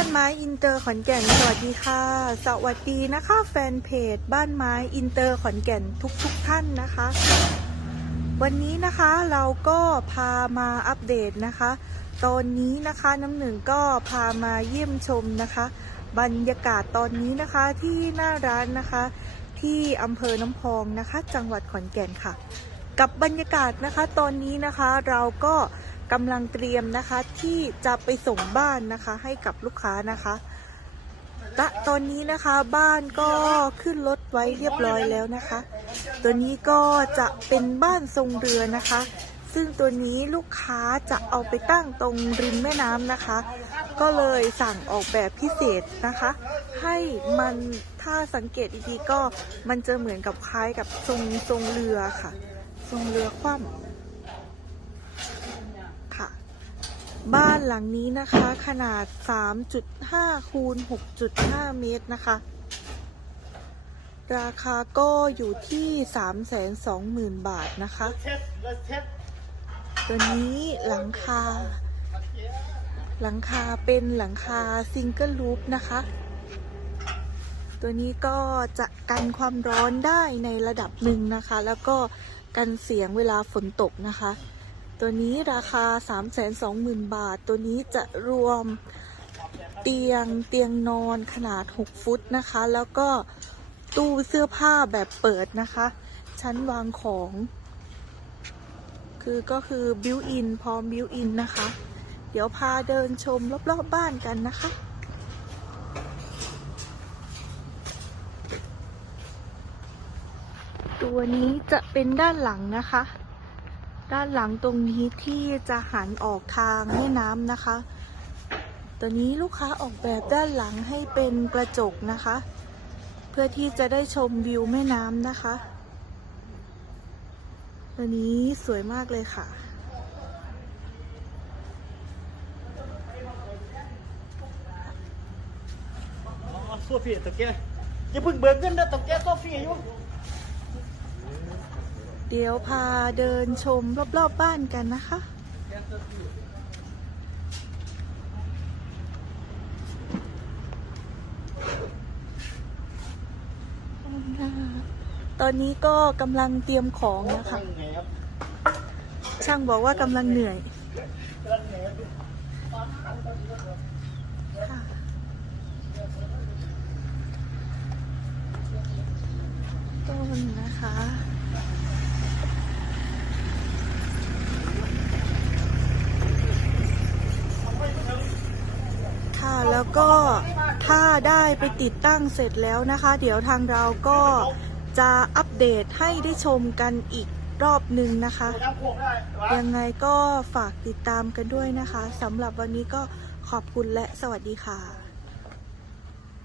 บ้านไม้อินเตอร์ขอนแก่นสวัสดีค่ะ สวัสดีนะคะ แฟนเพจ บ้านไม้อินเตอร์ขอนแก่นทุกๆทท่านนะคะ วันนี้นะคะเราก็พามาอัปเดตนะคะ ตอนนี้นะคะน้ำหนึ่งก็พามาเยี่ยมชมนะคะ บรรยากาศตอนนี้นะคะที่หน้าร้านนะคะ ที่อำเภอน้ำพองนะคะ จังหวัดขอนแก่นค่ะ กับบรรยากาศนะคะ ตอนนี้นะคะเราก็ กำลังเตรียมนะคะที่จะไปส่งบ้านนะคะให้กับลูกค้านะคะและตอนนี้นะคะบ้านก็ขึ้นรถไว้เรียบร้อยแล้วนะคะ ตัวนี้ก็จะเป็นบ้านทรงเรือนะคะ ซึ่งตัวนี้ลูกค้าจะเอาไปตั้งตรงริมแม่น้ำนะคะ ก็เลยสั่งออกแบบพิเศษนะคะ ให้มันถ้าสังเกตดีๆก็มันจะเหมือนกับคล้ายกับทรงทรงเรือค่ะ ทรงเรือคว่ำค่ะ บ้านหลังนี้นะคะ ขนาด 3.5 คูณ 6.5 เมตรนะคะ ราคาก็อยู่ที่ 320,000 บาทนะคะ ตัวนี้หลังคา หลังคาเป็นหลังคาซิงเกิลลูปนะคะ ตัวนี้ก็จะกันความร้อนได้ในระดับหนึ่งนะคะ แล้วก็กันเสียงเวลาฝนตกนะคะ ตัวนี้ราคา 320,000 บาท ตัวนี้จะรวมเตียงเตียงนอนขนาด 6 ฟุตนะคะ แล้วก็ตู้เสื้อผ้าแบบเปิดนะคะ ชั้นวางของ คือก็คือบิวอินพร้อมบิวอินนะคะ เดี๋ยวพาเดินชมรอบๆบ้านกันนะคะตัวนี้จะเป็นด้านหลังนะคะ ด้านหลังตรงนี้ที่จะหันออกทางแม่น้ำนะคะ ตัวนี้ลูกค้าออกแบบด้านหลังให้เป็นกระจกนะคะ เพื่อที่จะได้ชมวิวแม่น้ำนะคะ ตัวนี้สวยมากเลยค่ะโซฟีตะแกอย่าเพิ่งเบิกเงินนะตะแกโซฟีอยู่ เดี๋ยวพาเดินชมรอบๆบบ้านกันนะคะ ตอนนี้ก็กำลังเตรียมของนะคะ ช่างบอกว่ากำลังเหนื่อยต้นนะคะ แล้วก็ถ้าได้ไปติดตั้งเสร็จแล้วนะคะ เดี๋ยวทางเราก็จะอัปเดตให้ได้ชมกันอีกรอบหนึ่งนะคะ ยังไงก็ฝากติดตามกันด้วยนะคะสำหรับวันนี้ก็ขอบคุณและสวัสดีค่ะ